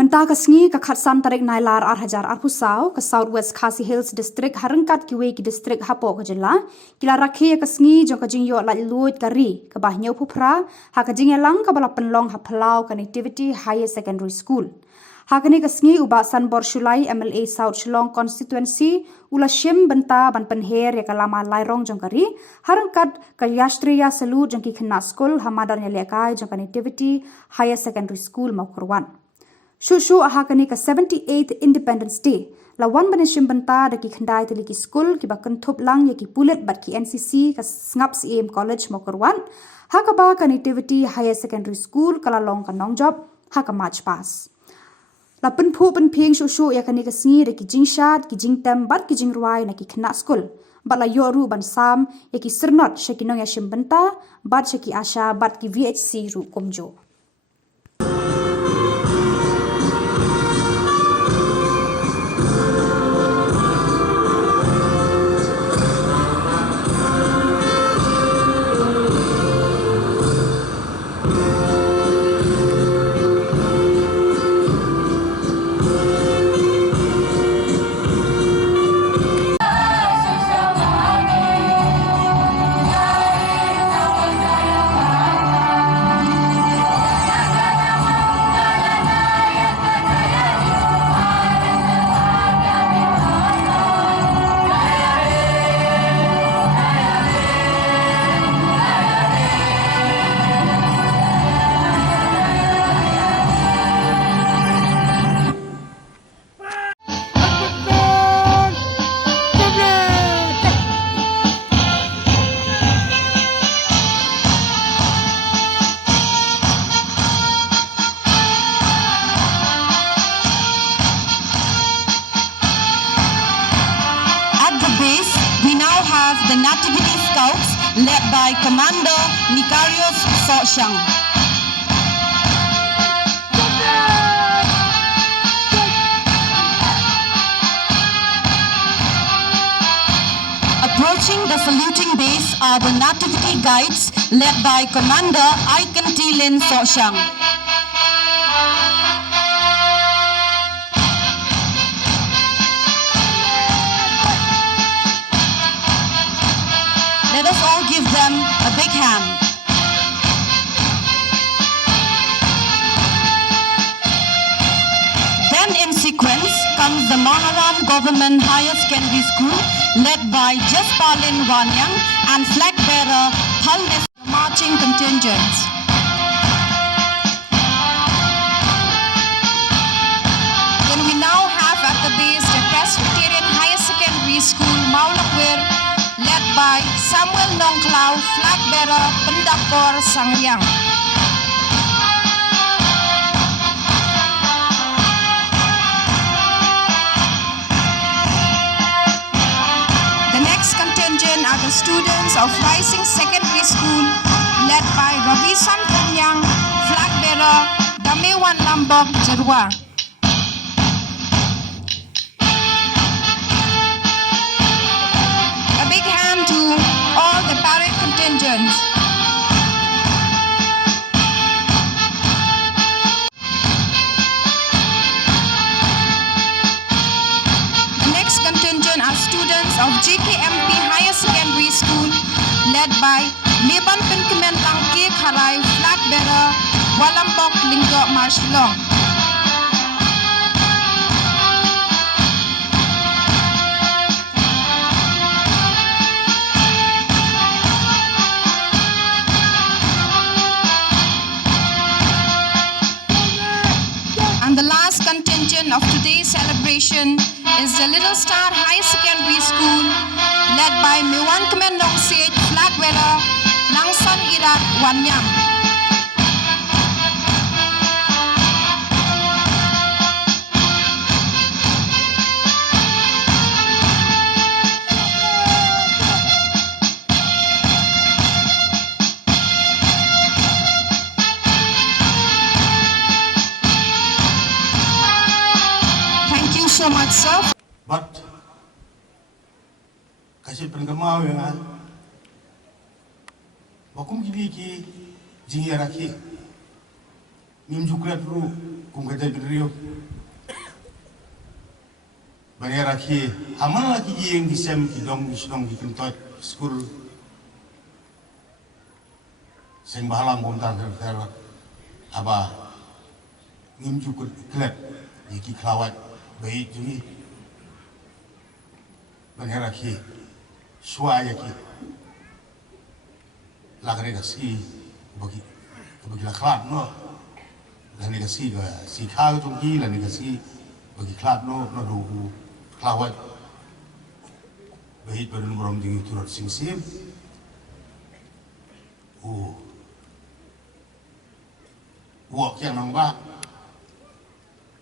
Mynta ka sngi ka khatsan tarik nailar hajar pusau ke Southwest Khasi Hills District ryngkat kiwei ki district hapoh ke Jylla kila rakhe ka sngi jong ka jingioh laitluid ka ri ka bahnyau phupra ha ka jingialang ka bala pynlong ha phyllaw ka Nativity Hr Secondary School. Hakani ka sngi uba Sanbor Shullai MLA South Shillong Konstitwensi Ula shim bynta ban Pynher Lama lairong jong ka ri ryngkat ka rashtriya salut jong ki khynnah skul hamadar nyalekai jong ka Nativity Hr Secondary School Mawkyrwat. Shushu ahakani ka 78th Independence Day. Lawan banishim banta da ki khandai tali ki skul ki bakan thup lang ya ki pulet bat ki NCC ka ngap CM College Mawkyrwat. Hakaba ka Nativity Hr Secondary School kala long ka nongjob haka March pass. La penphu penping shushu ya kani ka sngi da ki jingshat ki jingtem bat ki jingruai na ki khynnah skul. Bat la yoru ban sam ya ki sirnot shakinong ya shim banta bat shaki asha bat ki VHC ru komjo. The Nativity Scouts led by Commander Soshang. Approaching the saluting base are the Nativity Guides led by Commander Soshang. Let us all give them a big hand. Then in sequence comes the Maharam Government Higher Secondary School led by Jaspalin Wanyang and flag bearer Phalnes marching contingents. Then we now have at the base the Presbyterian Higher Secondary School Mawkyrwat led by Samuel Nongklau, flag bearer Pendakor Sangyang. The next contingent are the students of Rising Secondary School led by Ravi Sampanyang, flag bearer Damewan Lambok Jerwa. All the parade contingents. The next contingent are students of JKMP Higher Secondary School led by Leban Pinkimentang K Kharai, flag bearer Walampok Linggo Shillong. And the last contingent of today's celebration is the Little Star High Secondary School led by Mewan Kemendong Sage, flag bearer Langsan Irat Wanyang. So much, sir. But kasi penggemar yang bakum kini ki Jingrakhe nim jukrat ru kung kata beriu. Banyak rakhe, amal lagi yang disem kidong Shillong di kantor school. Seng bahalang kontan terus apa ngimju klep iki kelawat baik juga. Banyak rakhe, suaya ki. Lagre kasi bagi laklat no. Lan negasi ga si khao chung ki lan negasi bagi klat no do klawat bahit badan borom di turut sing sim wak yang nambah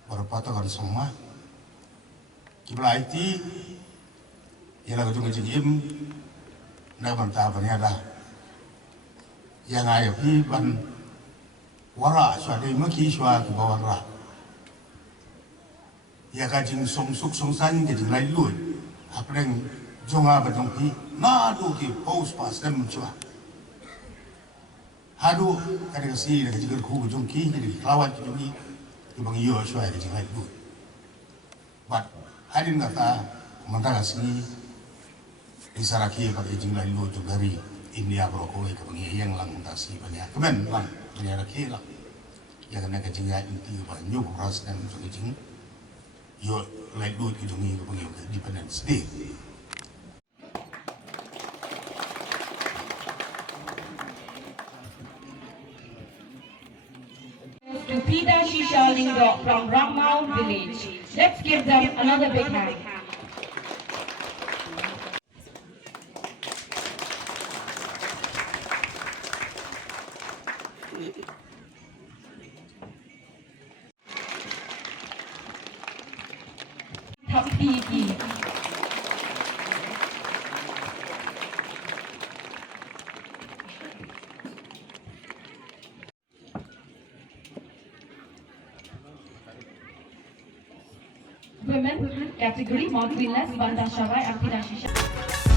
berapa tahun semua kibla IT yang lagu chung jim na banta banyada yang ayo pi ban wara suade maki sua ki bawara ya ka jing song suk song san ke jing laitluid apreng jonga ba jong pi na do ki post pas dem chua hadu ka de si de jing ku jong ki ki klawat ki jong ki bang yo sua ke jing laitluid but hadin kata mantara sini isaraki pa jing laitluid jong dari India brokoli ke bang yang lang tasi banyak kemen lang banyak rakhe lah ya kena ke jingiah inti banyak ras dan jing yo laitluid ke jong ke bang Independence Day. To Pynher Lama from Rammound village. Let's give them another big hand. Nativity Hr. Women category Mawkyrwat Banda Shawai Aktina Shisha.